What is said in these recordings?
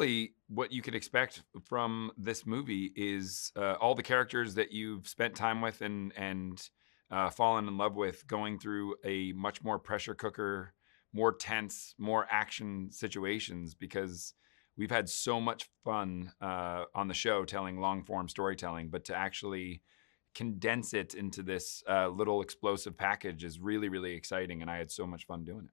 hopefully what you could expect from this movie is all the characters that you've spent time with and fallen in love with going through a much more pressure cooker, more tense, more action situations because we've had so much fun on the show telling long form storytelling, but to actually condense it into this little explosive package is really, really exciting. And I had so much fun doing it.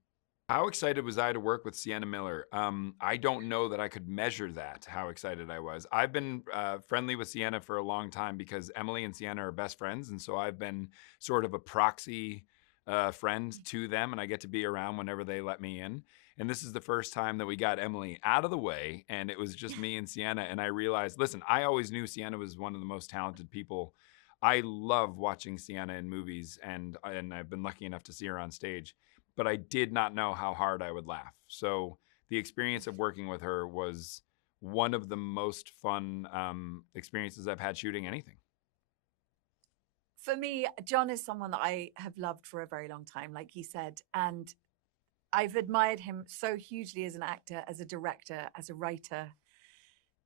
How excited was I to work with Sienna Miller? I don't know that I could measure that, how excited I was. I've been friendly with Sienna for a long time because Emily and Sienna are best friends. And so I've been sort of a proxy friend to them, and I get to be around whenever they let me in. And this is the first time that we got Emily out of the way, and it was just me and Sienna. And I realized, listen, I always knew Sienna was one of the most talented people. I love watching Sienna in movies, and I've been lucky enough to see her on stage, but I did not know how hard I would laugh. So the experience of working with her was one of the most fun experiences I've had shooting anything. For me, John is someone that I have loved for a very long time, like he said, and I've admired him so hugely as an actor, as a director, as a writer.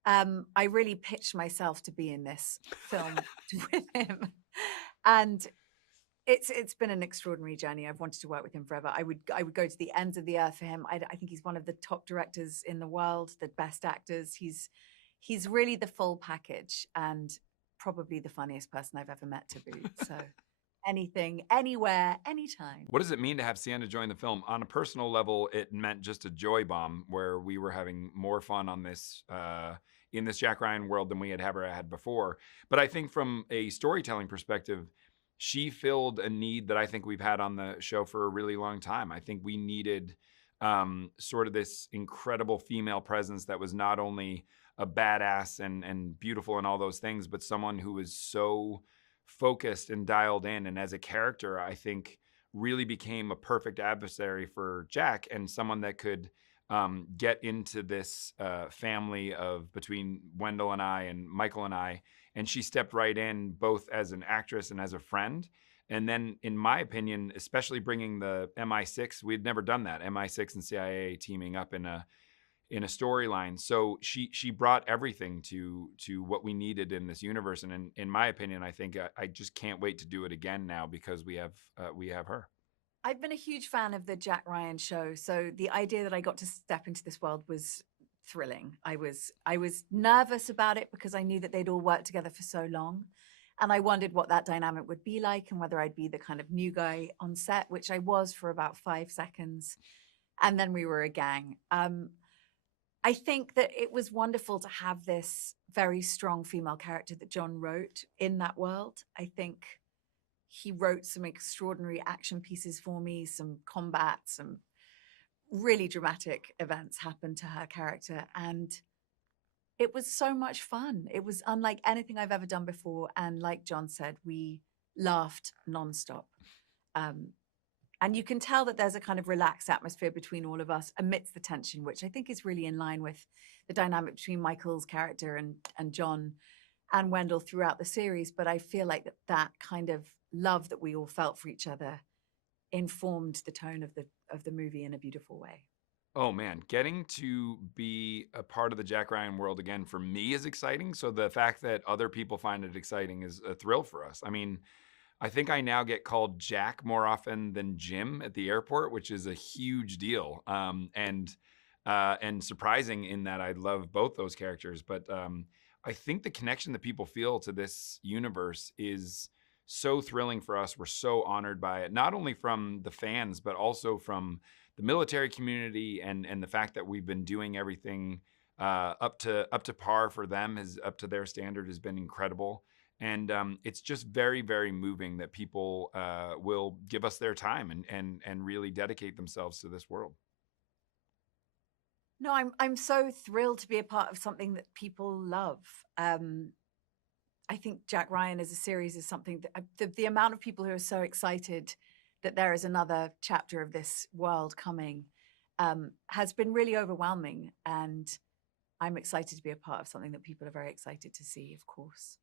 I really pitched myself to be in this film with him, and it's been an extraordinary journey. I've wanted to work with him forever. I would go to the ends of the earth for him. I think he's one of the top directors in the world, the best actors. He's really the full package, and probably the funniest person I've ever met to boot. So anything, anywhere, anytime. What does it mean to have Sienna join the film? On a personal level, it meant just a joy bomb where we were having more fun on this in this Jack Ryan world than we had ever had before. But I think from a storytelling perspective, she filled a need that I think we've had on the show for a really long time. I think we needed sort of this incredible female presence that was not only a badass and beautiful and all those things, but someone who was so focused and dialed in. And as a character, I think really became a perfect adversary for Jack and someone that could get into this family of between Wendell and I and Michael and I. And she stepped right in both as an actress and as a friend. And then, in my opinion, especially bringing the MI6, we'd never done that, MI6 and CIA teaming up in a storyline. So she brought everything to what we needed in this universe. And in my opinion, I think I just can't wait to do it again now because we have her. I've been a huge fan of the Jack Ryan show, so the idea that I got to step into this world was thrilling. I was nervous about it because I knew that they'd all worked together for so long, and I wondered what that dynamic would be like and whether I'd be the kind of new guy on set, which I was for about 5 seconds, and then we were a gang. I think that it was wonderful to have this very strong female character that John wrote in that world. I think he wrote some extraordinary action pieces for me, some combat, some really dramatic events happened to her character. And it was so much fun. It was unlike anything I've ever done before. And like John said, we laughed nonstop. And you can tell that there's a kind of relaxed atmosphere between all of us amidst the tension, which I think is really in line with the dynamic between Michael's character and John and Wendell throughout the series. But I feel like that kind of love that we all felt for each other informed the tone of the movie in a beautiful way. Oh man, getting to be a part of the Jack Ryan world again for me is exciting. So the fact that other people find it exciting is a thrill for us. I mean, I think I now get called Jack more often than Jim at the airport, which is a huge deal. And surprising in that I love both those characters. But I think the connection that people feel to this universe is so thrilling for us. We're so honored by it, not only from the fans, but also from the military community and the fact that we've been doing everything up to par for them, is up to their standard, has been incredible. And it's just very, very moving that people will give us their time and really dedicate themselves to this world. No, I'm so thrilled to be a part of something that people love. I think Jack Ryan as a series is something that the amount of people who are so excited that there is another chapter of this world coming has been really overwhelming. And I'm excited to be a part of something that people are very excited to see, of course.